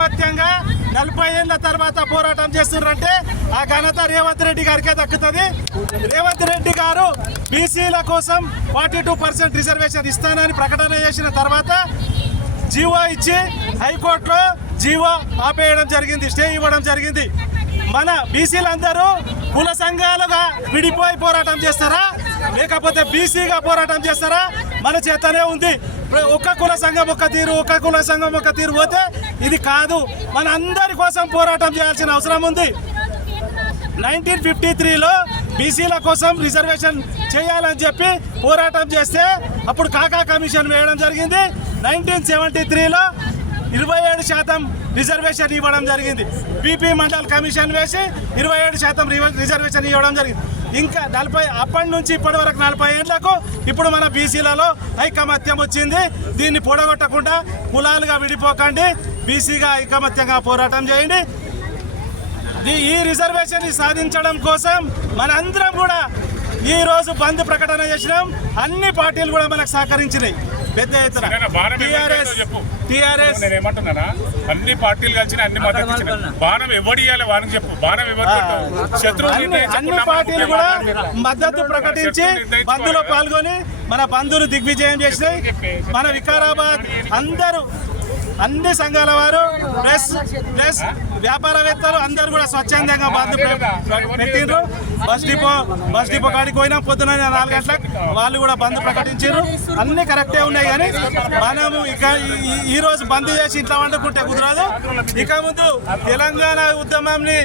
సత్యంగా 40 ఏళ్ల తర్వాత పోరాటం చేస్తున్నారంటే ఆ ఘనత రేవంత్ రెడ్డి గారికే దక్కుతుంది. రేవంత్ రెడ్డి గారు బీసీల కోసం 42% రిజర్వేషన్ ఇస్తానని ప్రకటన చేసిన తర్వాత జీవో ఇచ్చి హైకోర్టులో జీవో ఆపేయడం జరిగింది, స్టే ఇవ్వడం జరిగింది. మన బీసీలందరూ కుల సంఘాలుగా విడిపోయి పోరాటం చేస్తారా లేకపోతే బీసీగా పోరాటం చేస్తారా? మన చేతనే ఉంది. ఒక్క కుల సంఘం ఒక తీరు, ఒక్క కుల సంఘం ఒక తీరు పోతే ఇది కాదు. మన అందరి కోసం పోరాటం చేయాల్సిన అవసరం ఉంది. 1953లో బీసీల కోసం రిజర్వేషన్ చేయాలని చెప్పి పోరాటం చేస్తే అప్పుడు కాకా కమిషన్ వేయడం జరిగింది. 1973లో 27% రిజర్వేషన్ ఇవ్వడం జరిగింది. పీపీ మండల్ కమిషన్ వేసి 27% రిజర్వేషన్ ఇవ్వడం జరిగింది. ఇంకా 40 అప్పటి నుంచి ఇప్పటి వరకు 40 ఏళ్లకు ఇప్పుడు మన బీసీలలో ఐకమత్యం వచ్చింది. దీన్ని పొడగొట్టకుండా కులాలుగా విడిపోకండి, బీసీగా ఐకమత్యంగా పోరాటం చేయండి. ఈ రిజర్వేషన్ సాధించడం కోసం మనందరం కూడా ఈ రోజు బంద్ ప్రకటన చేసినాం. అన్ని పార్టీలు కూడా మనకు సహకరించినాయి పెద్ద ఎత్తున. టీఆర్ఎస్ ఏమంటున్నా అన్ని పార్టీలు కలిసిన అన్ని మద్దతు బాణం ఎవడు ఇవ్వాలి వానికి చెప్పు. బాణం అన్ని పార్టీలు కూడా మద్దతు ప్రకటించి బంద్లో పాల్గొని మన బంద్ను దిగ్విజయం చేసినాయి. మన వికారాబాద్ అందరూ అన్ని సంఘాల వారు ప్లస్ వ్యాపారవేత్తలు అందరూ కూడా స్వచ్ఛందంగా బంద్ పెట్టిండ్రు. బస్ డిపో కాడికి పోయినా పొద్దున 4 గంటలకు వాళ్ళు కూడా బంద్ ప్రకటించారు. అన్ని కరెక్టే ఉన్నాయి. కానీ మనము ఇక ఈ రోజు బంద్ చేసి ఇంట్లో వండుకుంటే కుదరదు. ఇక ముందు తెలంగాణ ఉద్యమాన్ని